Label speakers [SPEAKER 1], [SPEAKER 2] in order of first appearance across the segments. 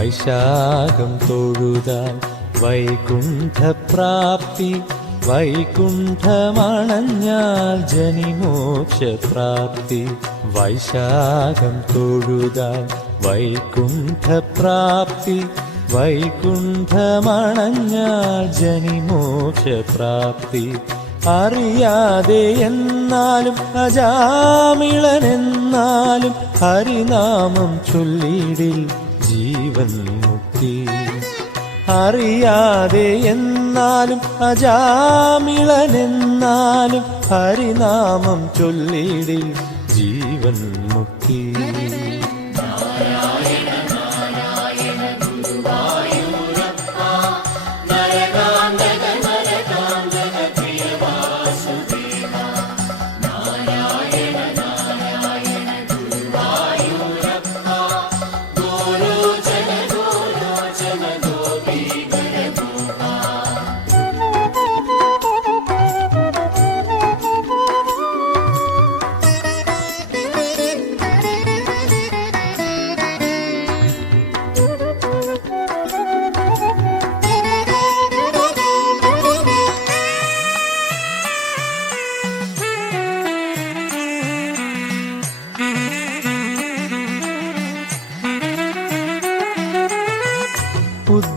[SPEAKER 1] വൈശാഖം തൊഴുതാൽ വൈകുണ്ഠപ്രാപ്തി വൈകുണ്ഠമണഞ്ഞാൽ ജനിമോക്ഷപ്രാപ്തി. വൈശാഖം തൊഴുതാൽ വൈകുണ്ഠപ്രാപ്തി വൈകുണ്ഠമണഞ്ഞാൽ ജനിമോക്ഷപ്രാപ്തി. അറിയാതെ എന്നാലും അജാമിളനെന്നാലും ഹരിനാമം ചൊല്ലിടിൽ ജീവൻ മുക്തി. അറിയാതെ എന്നാലും അജാമിളനെന്നാലും ഹരിനാമം ചൊല്ലിടിൽ ജീവൻ മുക്തി.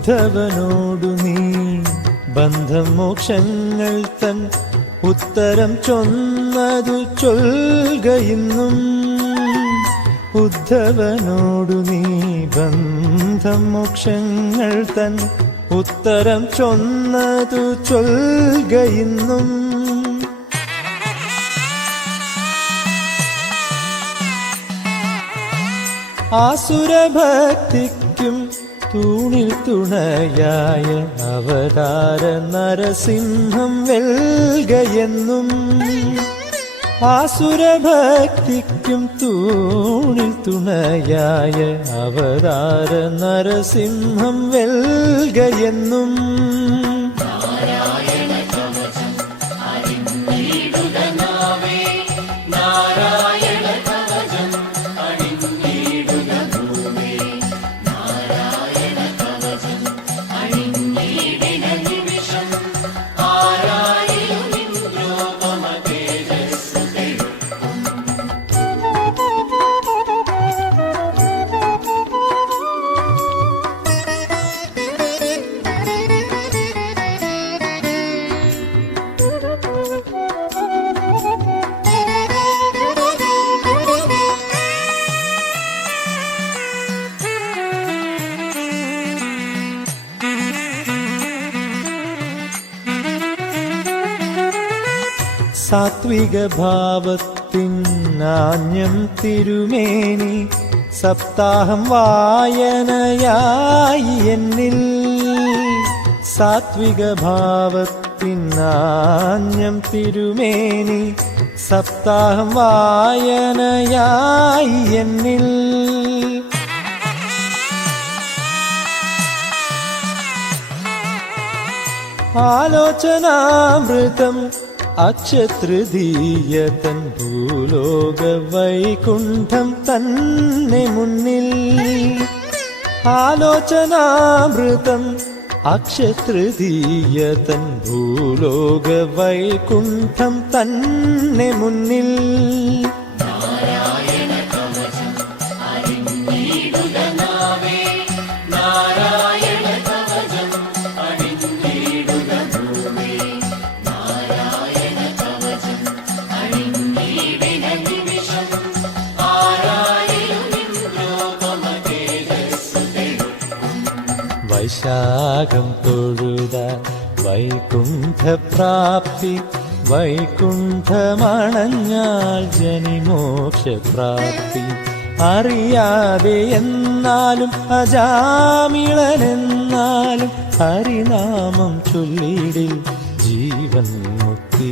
[SPEAKER 1] ഉദ്ധവനോടു നീ ബന്ധം മോക്ഷങ്ങൾ തൻ ഉത്തരം ചൊന്നതു ചൊൽകയിന്നും. ഉദ്ധവനോടു നീ ബന്ധം മോക്ഷങ്ങൾ തൻ ഉത്തരം ചൊന്നതു ചൊൽകയിന്നും. ആസുരഭക്തിക്കും തൂണിൽ തുണയായ അവതാര നരസിംഹം വെൽകയെന്നും ആസുരഭക്തിക്കും തൂണിൽ തുണയായ അവതാര നരസിംഹം വെൽകയെന്നും ഭാവത്തിൻ നാണ്യം തിരുമേനി. സപ്താഹം വായനയായി എന്നിൽ സാത്വിക നാണ്യം തിരുമേനി. സപ്താഹം വായനയായി എന്നിൽ ആലോചനാമൃതം അക്ഷതൃതീയതൻ ഭൂലോക വൈകുണ്ഠം തന്നെ മുന്നിൽ. ആലോചനാമൃതം അക്ഷതൃതീയതൻ ഭൂലോക വൈകുണ്ഠം തന്നെ മുന്നിൽ. വൈശാഖം തൊഴുത വൈകുണ്ഠപ്രാപ്തി വൈകുണ്ഠമണഞ്ഞാൽ ജനിമോക്ഷപ്രാപ്തി. അറിയാതെ എന്നാലും അജാമിളനെന്നാലും ഹരിനാമം ചൊല്ലിടിൽ ജീവൻ മുക്തി